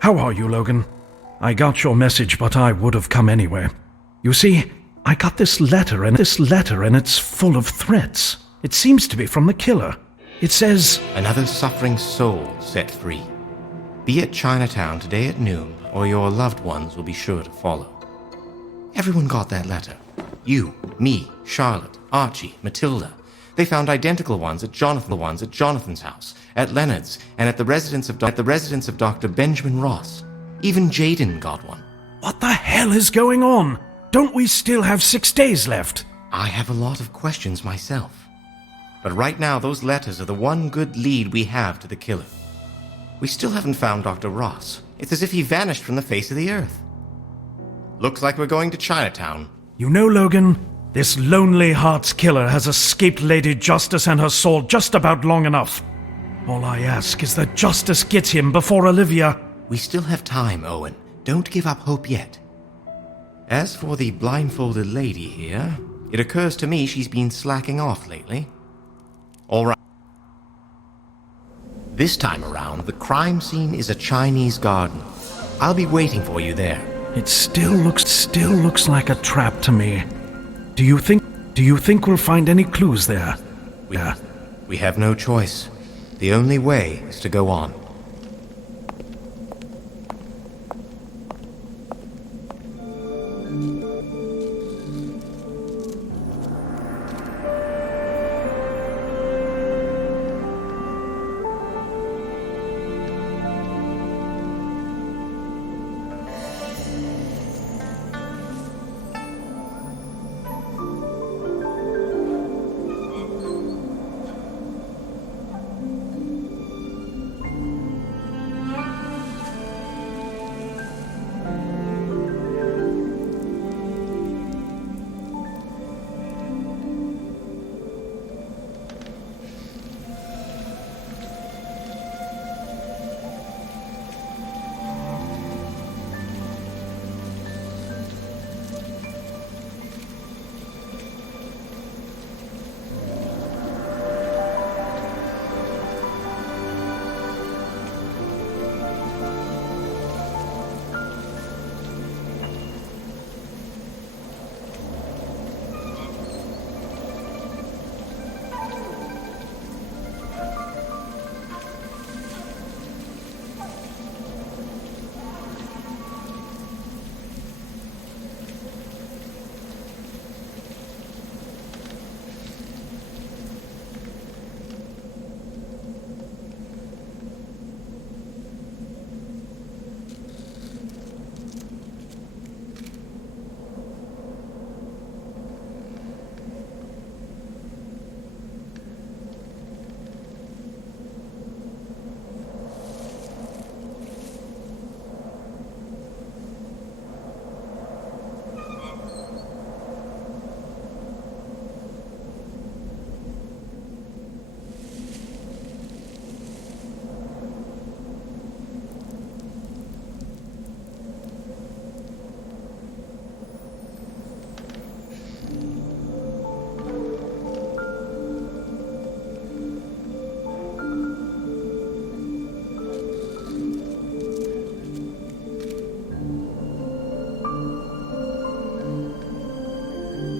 How are you, Logan? I got your message, but I would have come anyway. You see, I got this letter, and it's full of threats. It seems to be from the killer. It says, "Another suffering soul set free. Be at Chinatown today at noon, or your loved ones will be sure to follow." Everyone got that letter. You, me, Charlotte, Archie, Matilda. They found identical ones at Jonathan's house, at Leonard's, and at the residence of Dr. Benjamin Ross. Even Jaden got one. What the hell is going on? Don't we still have 6 days left? I have a lot of questions myself. But right now, those letters are the one good lead we have to the killer. We still haven't found Dr. Ross. It's as if he vanished from the face of the earth. Looks like we're going to Chinatown. You know, Logan, this Lonely Hearts killer has escaped Lady Justice and her sword just about long enough. All I ask is that justice gets him before Olivia. We still have time, Owen. Don't give up hope yet. As for the blindfolded lady here, it occurs to me she's been slacking off lately. All right. This time around, the crime scene is a Chinese garden. I'll be waiting for you there. It still looks like a trap to me. Do you think we'll find any clues there? We have no choice. The only way is to go on.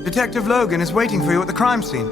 Detective Logan is waiting for you at the crime scene.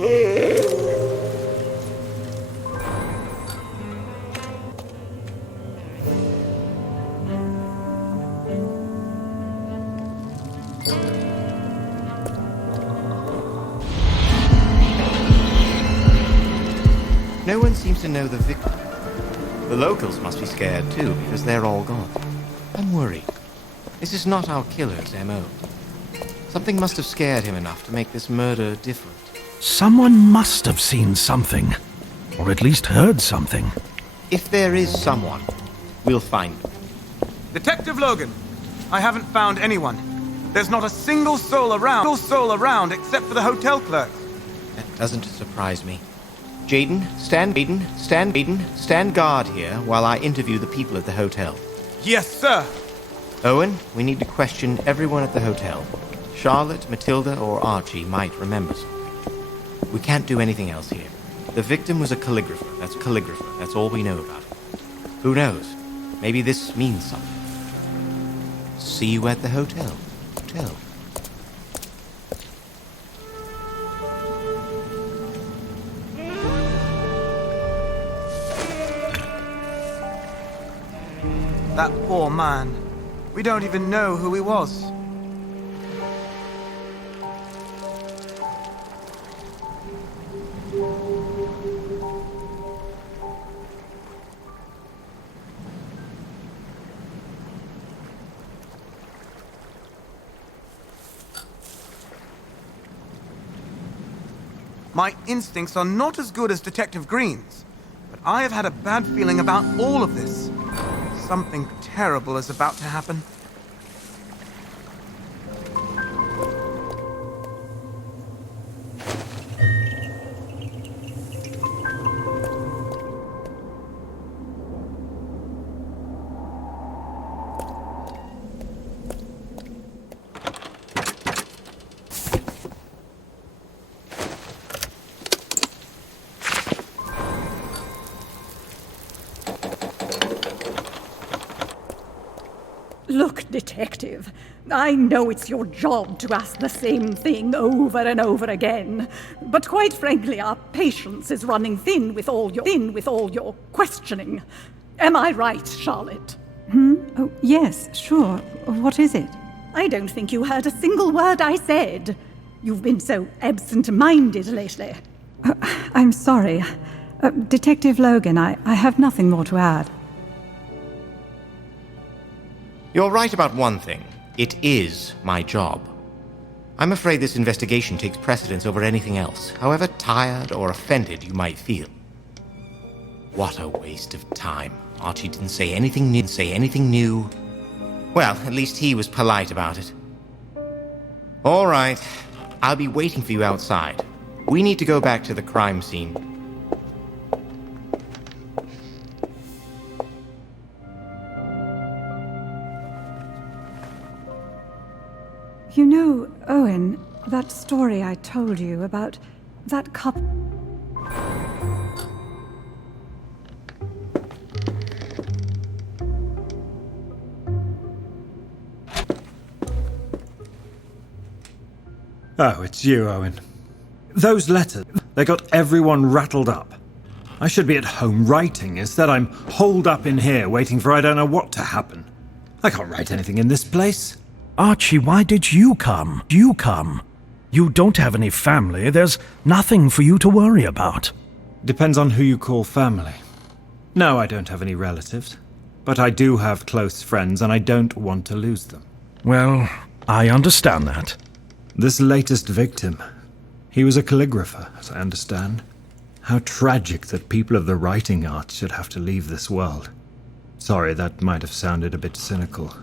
No one seems to know the victim. The locals must be scared too, because they're all gone. I'm worried. This is not our killer's MO. Something must have scared him enough to make this murder different. Someone must have seen something, or at least heard something. If there is someone, we'll find them. Detective Logan, I haven't found anyone. There's not a single soul around except for the hotel clerk. That doesn't surprise me. Jaden, stand guard here while I interview the people at the hotel. Yes, sir. Owen, we need to question everyone at the hotel. Charlotte, Matilda, or Archie might remember something. We can't do anything else here. The victim was a calligrapher. That's all we know about it. Who knows? Maybe this means something. See you at the hotel. That poor man. We don't even know who he was. My instincts are not as good as Detective Green's, but I have had a bad feeling about all of this. Something terrible is about to happen. Look, Detective, I know it's your job to ask the same thing over and over again, but quite frankly, our patience is running thin with all your questioning. Am I right, Charlotte? Oh, yes, sure. What is it? I don't think you heard a single word I said. You've been so absent-minded lately. I'm sorry. Detective Logan, I have nothing more to add. You're right about one thing. It is my job. I'm afraid this investigation takes precedence over anything else, however tired or offended you might feel. What a waste of time. Archie didn't say anything new. Well, at least he was polite about it. All right. I'll be waiting for you outside. We need to go back to the crime scene. You know, Owen, that story I told you about that couple... Oh, it's you, Owen. Those letters, they got everyone rattled up. I should be at home writing, instead I'm holed up in here waiting for I don't know what to happen. I can't write anything in this place. Archie, why did you come? You don't have any family. There's nothing for you to worry about. Depends on who you call family. No, I don't have any relatives. But I do have close friends, and I don't want to lose them. Well, I understand that. This latest victim, he was a calligrapher, as I understand. How tragic that people of the writing arts should have to leave this world. Sorry, that might have sounded a bit cynical.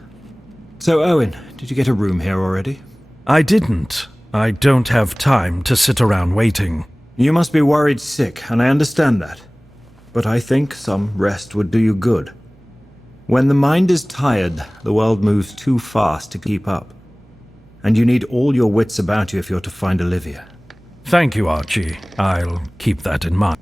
So, Owen, did you get a room here already? I didn't. I don't have time to sit around waiting. You must be worried sick, and I understand that. But I think some rest would do you good. When the mind is tired, the world moves too fast to keep up. And you need all your wits about you if you're to find Olivia. Thank you, Archie. I'll keep that in mind.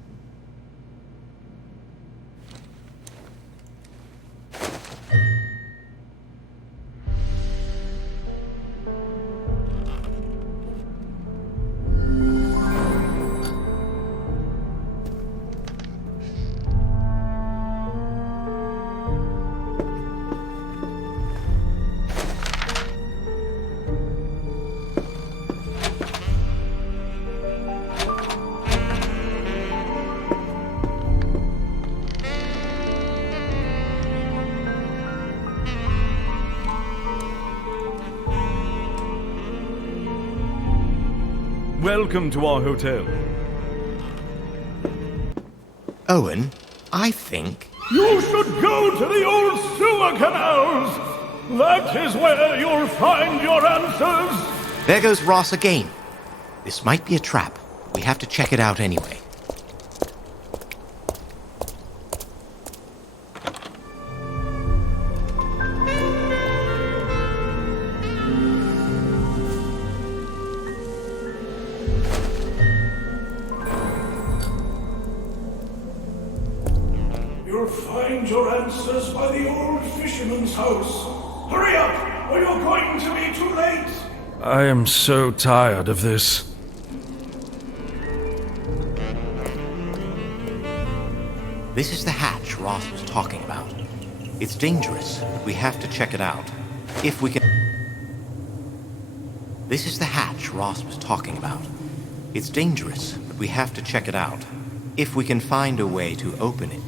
Welcome to our hotel. Owen, I think... You should go to the old sewer canals! That is where you'll find your answers! There goes Ross again. This might be a trap. We have to check it out anyway. You'll find your answers by the old fisherman's house. Hurry up, or you're going to be too late! I am so tired of this. This is the hatch Ross was talking about. It's dangerous, but we have to check it out. If we can... This is the hatch Ross was talking about. It's dangerous, but we have to check it out. If we can find a way to open it.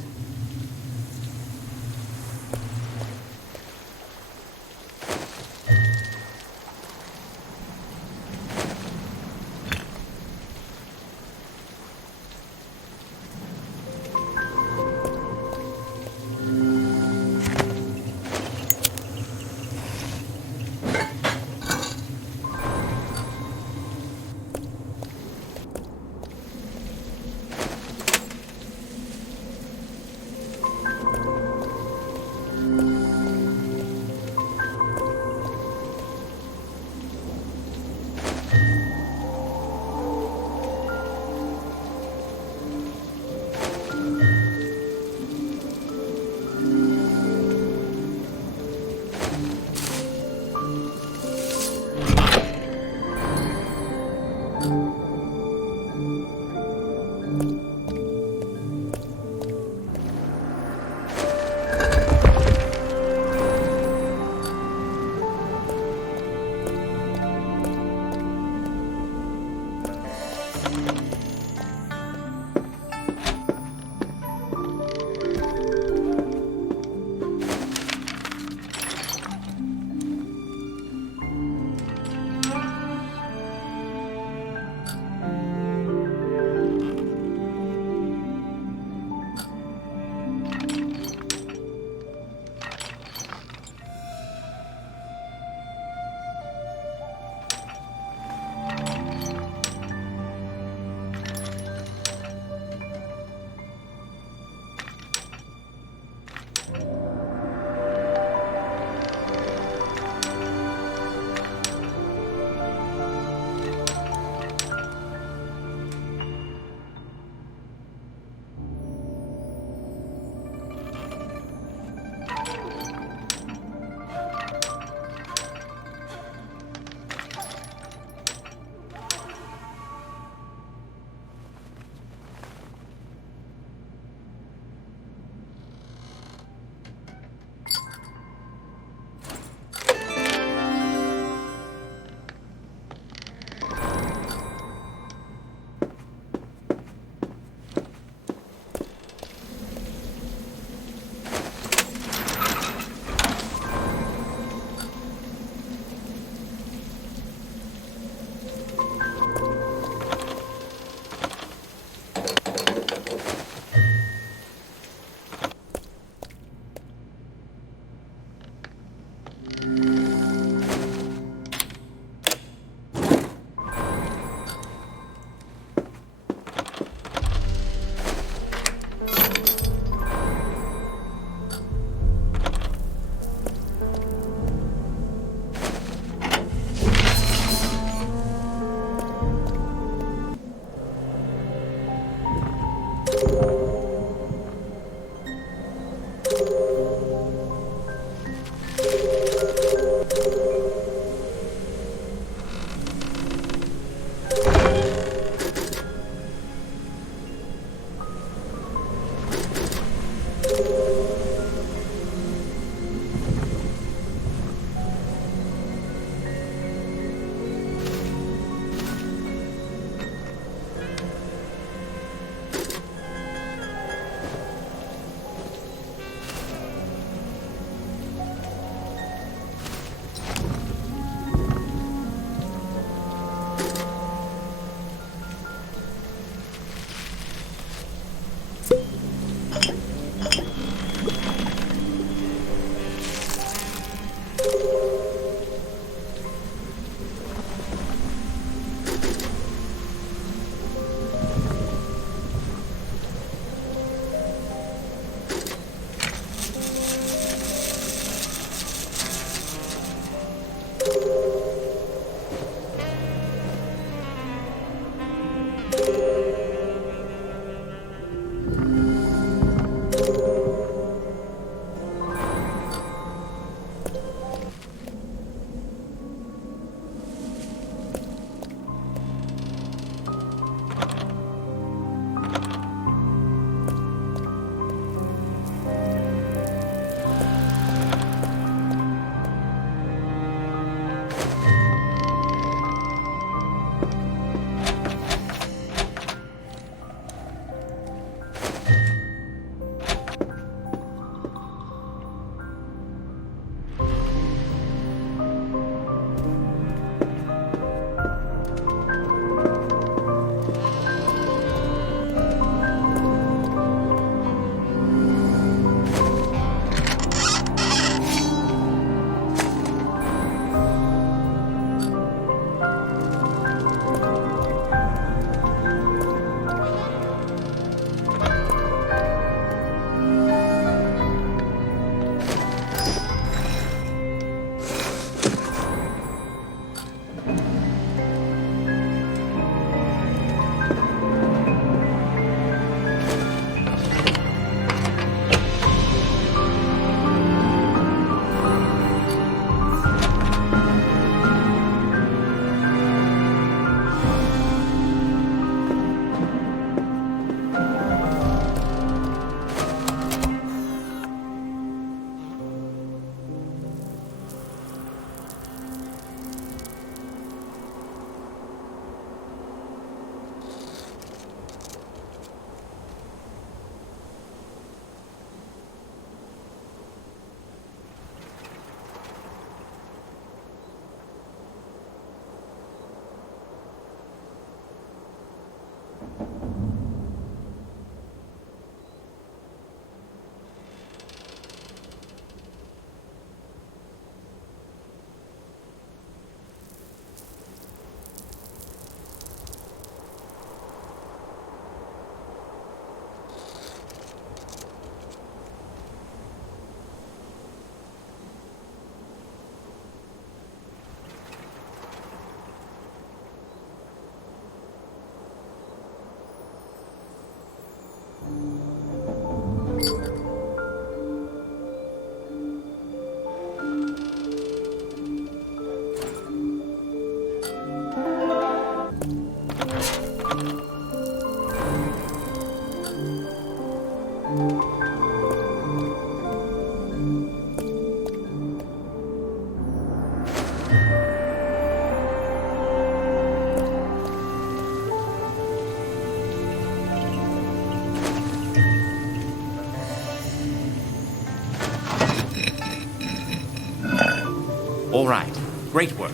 All right. Great work.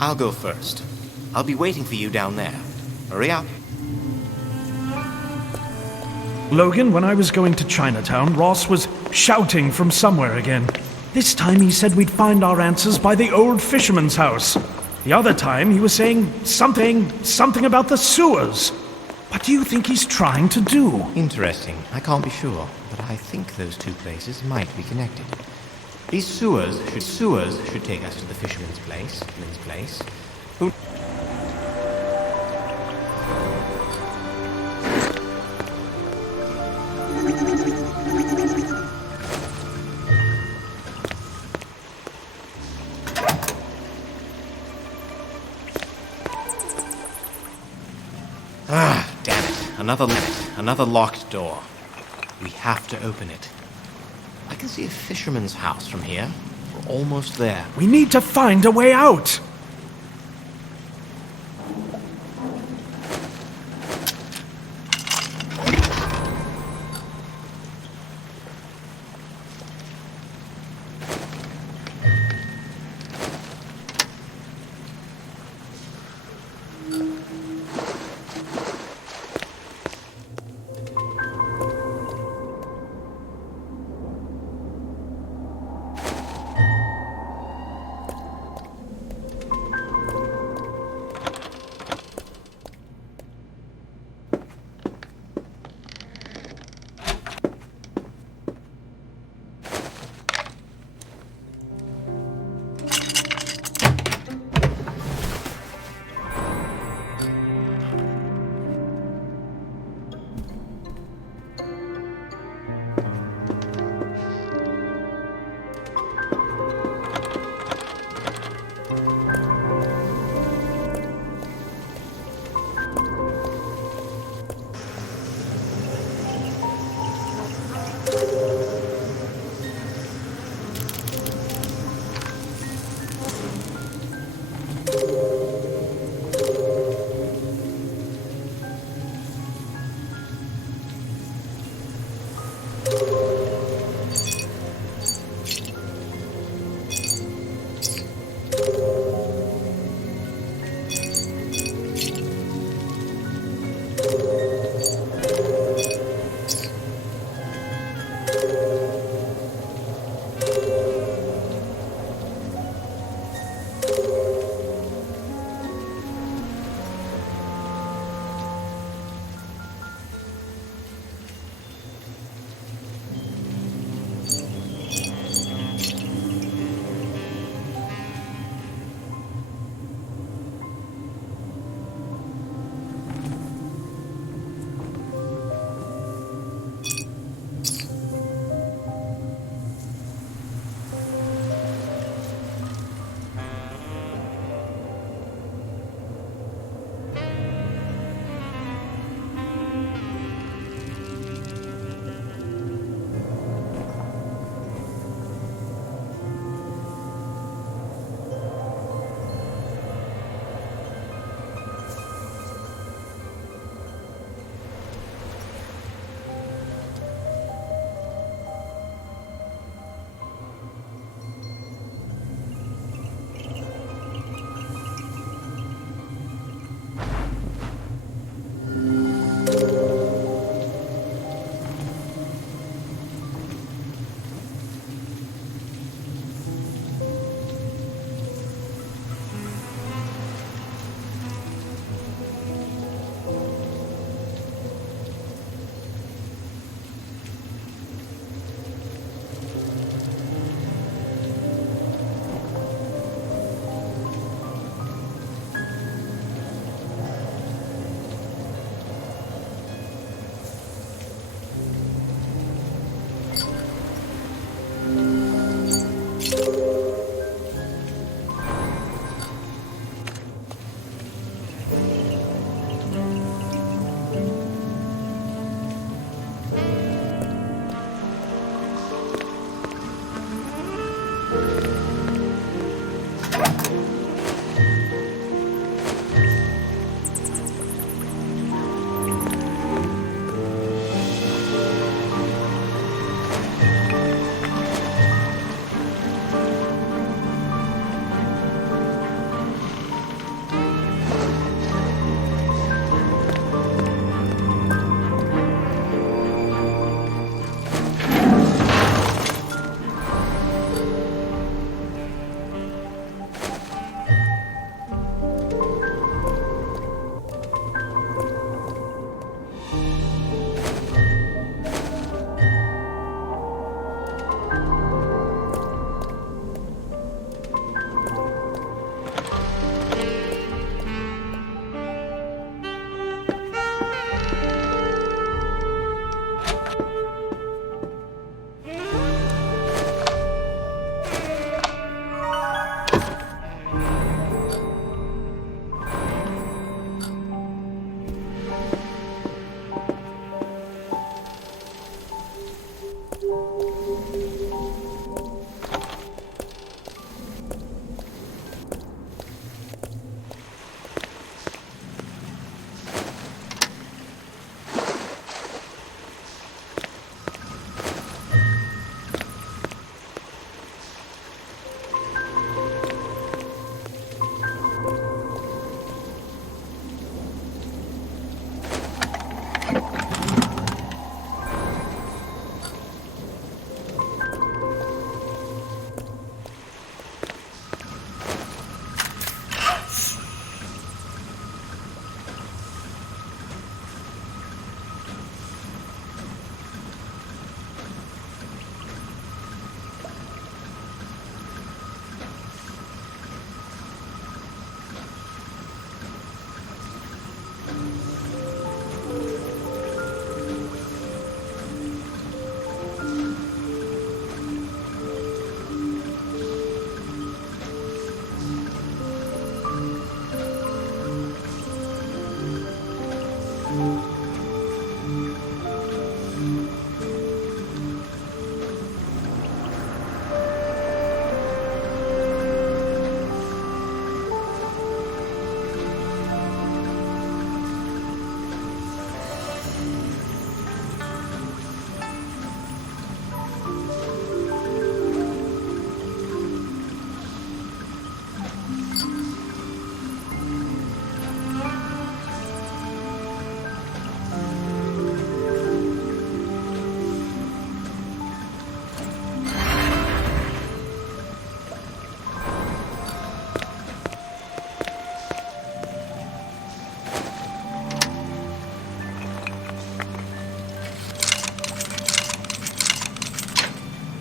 I'll go first. I'll be waiting for you down there. Hurry up. Logan, when I was going to Chinatown, Ross was shouting from somewhere again. This time he said we'd find our answers by the old fisherman's house. The other time he was saying something about the sewers. What do you think he's trying to do? Interesting. I can't be sure, but I think those two places might be connected. These sewers should take us to the fisherman's place. Who... Ah, damn it. Another locked door. We have to open it. I can see a fisherman's house from here. We're almost there. We need to find a way out!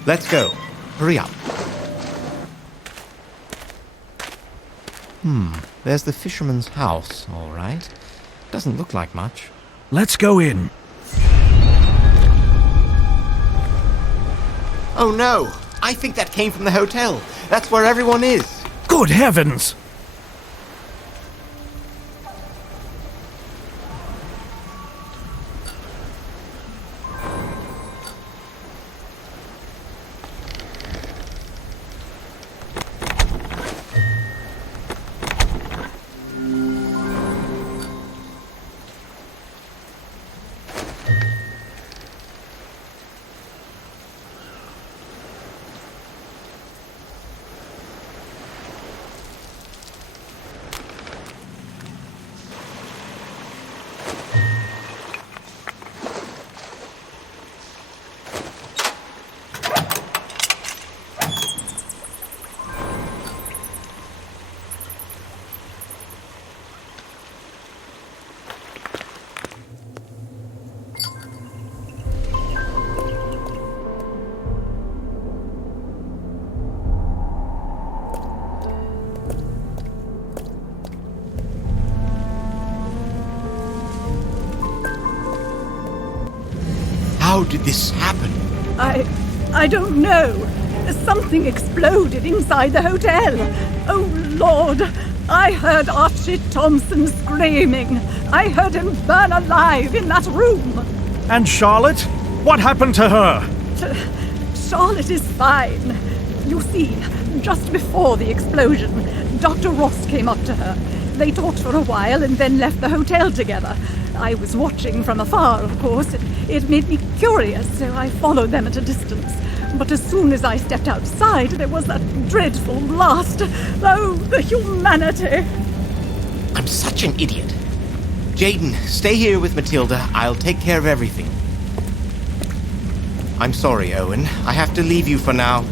Let's go. Hurry up. There's the fisherman's house, all right. Doesn't look like much. Let's go in. Oh no! I think that came from the hotel. That's where everyone is. Good heavens! How did this happen? I don't know. Something exploded inside the hotel. Oh, Lord. I heard Archie Thompson screaming. I heard him burn alive in that room. And Charlotte? What happened to her? Charlotte is fine. You see, just before the explosion, Dr. Ross came up to her. They talked for a while and then left the hotel together. I was watching from afar, of course. It made me curious, so I followed them at a distance. But as soon as I stepped outside, there was that dreadful blast. Oh, the humanity! I'm such an idiot. Jaden, stay here with Matilda. I'll take care of everything. I'm sorry, Owen. I have to leave you for now.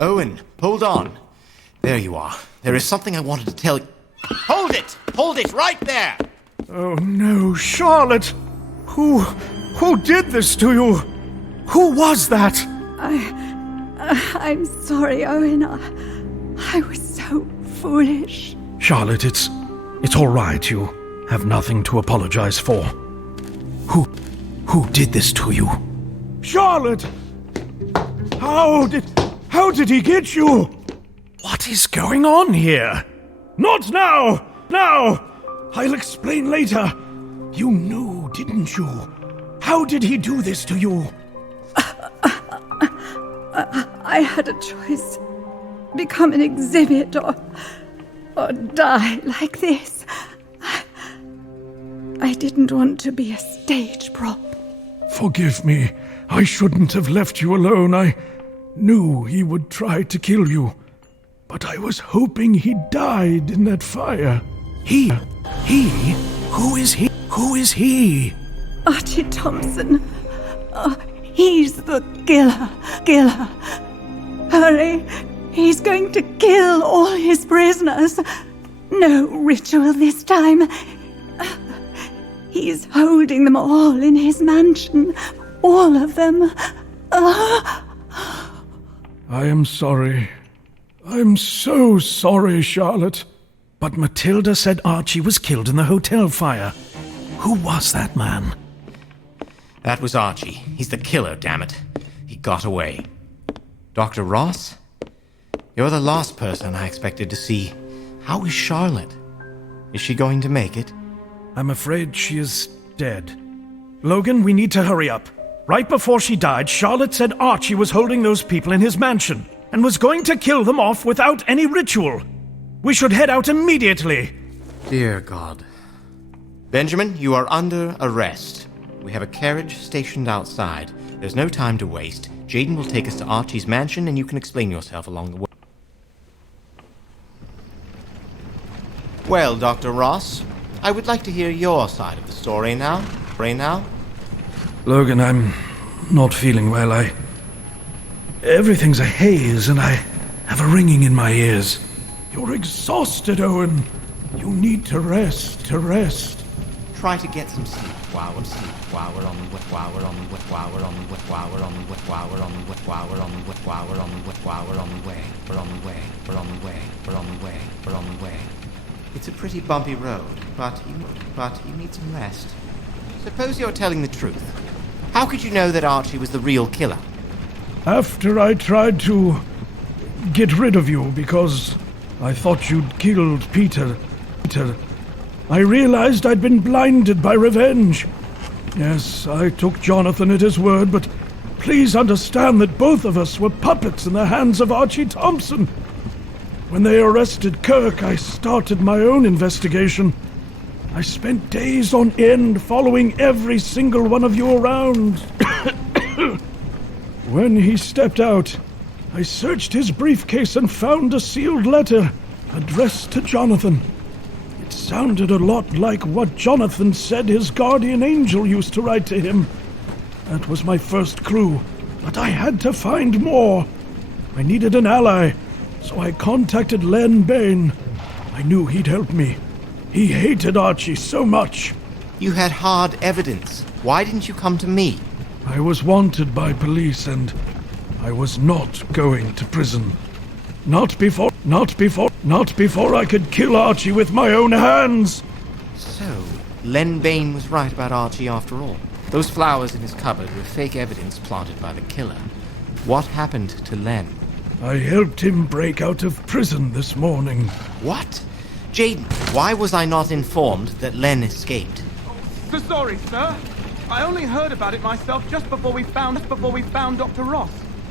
Owen, hold on. There you are. There is something I wanted to tell you. Hold it! Hold it right there! Oh no, Charlotte! Who did this to you? Who was that? I'm sorry, Owen. I was so foolish. Charlotte, it's all right. You have nothing to apologize for. Who did this to you? Charlotte! How did he get you? What is going on here? Not now! Now! I'll explain later. You knew, didn't you? How did he do this to you? I had a choice. Become an exhibit or die like this. I didn't want to be a stage prop. Forgive me. I shouldn't have left you alone. I knew he would try to kill you. But I was hoping he died in that fire. He? Who is he? Who is he? Archie Thompson. He's the killer. Hurry. He's going to kill all his prisoners. No ritual this time. He's holding them all in his mansion. All of them. I am sorry. I'm so sorry, Charlotte. But Matilda said Archie was killed in the hotel fire. Who was that man? That was Archie. He's the killer, damn it. He got away. Dr. Ross? You're the last person I expected to see. How is Charlotte? Is she going to make it? I'm afraid she is dead. Logan, we need to hurry up. Right before she died, Charlotte said Archie was holding those people in his mansion and was going to kill them off without any ritual. We should head out immediately. Dear God. Benjamin, you are under arrest. We have a carriage stationed outside. There's no time to waste. Jaden will take us to Archie's mansion and you can explain yourself along the way. Well, Dr. Ross, I would like to hear your side of the story now. Logan, I'm not feeling well. Everything's a haze and I have a ringing in my ears. You're exhausted, Owen. You need to rest. Try to get some sleep while we're on the way. It's a pretty bumpy road, but you need some rest. Suppose you're telling the truth. How could you know that Archie was the real killer? After I tried to get rid of you because I thought you'd killed Peter, I realized I'd been blinded by revenge. Yes, I took Jonathan at his word, but please understand that both of us were puppets in the hands of Archie Thompson. When they arrested Kirk, I started my own investigation. I spent days on end following every single one of you around. When he stepped out, I searched his briefcase and found a sealed letter addressed to Jonathan. It sounded a lot like what Jonathan said his guardian angel used to write to him. That was my first clue, but I had to find more. I needed an ally, so I contacted Len Bain. I knew he'd help me. He hated Archie so much. You had hard evidence. Why didn't you come to me? I was wanted by police and I was not going to prison. Not before I could kill Archie with my own hands. So, Len Bain was right about Archie after all. Those flowers in his cupboard were fake evidence planted by the killer. What happened to Len? I helped him break out of prison this morning. What? Jaden, why was I not informed that Len escaped? So sorry, sir. I only heard about it myself just before we found Dr. Ross.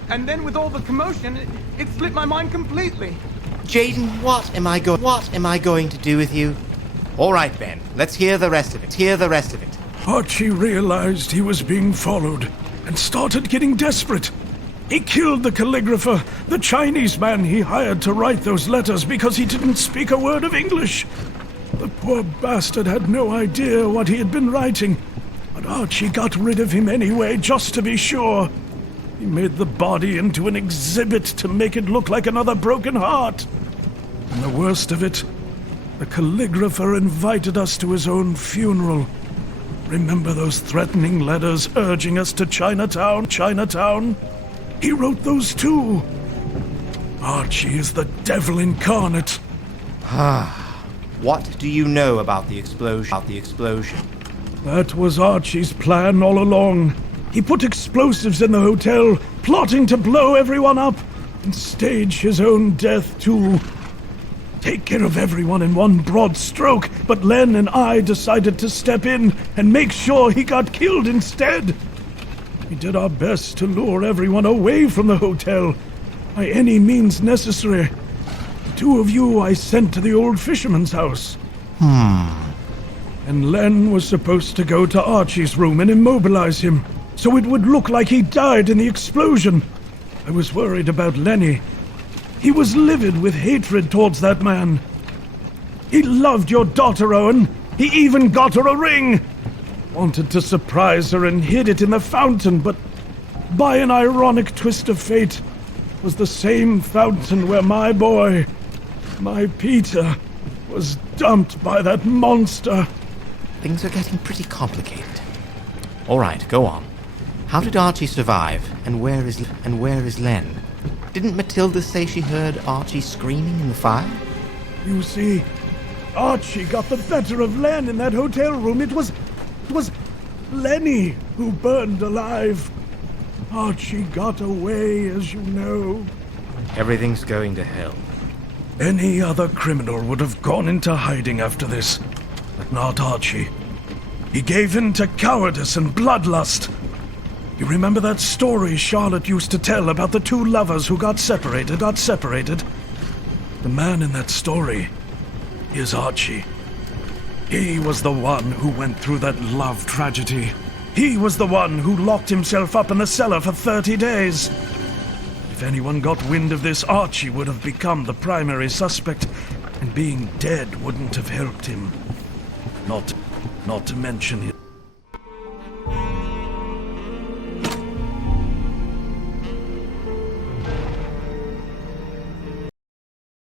And then with all the commotion, it slipped my mind completely. Jaden, what am I going to do with you? All right, Ben. Let's hear the rest of it. Archie realized he was being followed and started getting desperate. He killed the calligrapher, the Chinese man he hired to write those letters because he didn't speak a word of English. The poor bastard had no idea what he had been writing, but Archie got rid of him anyway, just to be sure. He made the body into an exhibit to make it look like another broken heart. And the worst of it, the calligrapher invited us to his own funeral. Remember those threatening letters urging us to Chinatown? He wrote those too. Archie is the devil incarnate. What do you know about the explosion? That was Archie's plan all along. He put explosives in the hotel, plotting to blow everyone up and stage his own death too. Take care of everyone in one broad stroke, but Len and I decided to step in and make sure he got killed instead. We did our best to lure everyone away from the hotel by any means necessary. The two of you I sent to the old fisherman's house. And Len was supposed to go to Archie's room and immobilize him, so it would look like he died in the explosion. I was worried about Lenny. He was livid with hatred towards that man. He loved your daughter, Owen. He even got her a ring. Wanted to surprise her and hid it in the fountain, but by an ironic twist of fate, it was the same fountain where my boy, my Peter, was dumped by that monster. Things are getting pretty complicated. All right, go on. How did Archie survive, and where is Len? Didn't Matilda say she heard Archie screaming in the fire? You see, Archie got the better of Len in that hotel room. It was Lenny who burned alive. Archie got away, as you know. Everything's going to hell. Any other criminal would have gone into hiding after this, but not Archie. He gave in to cowardice and bloodlust. You remember that story Charlotte used to tell about the two lovers who got separated? The man in that story is Archie. He was the one who went through that love tragedy. He was the one who locked himself up in the cellar for 30 days. If anyone got wind of this, Archie would have become the primary suspect, and being dead wouldn't have helped him. Not to mention it.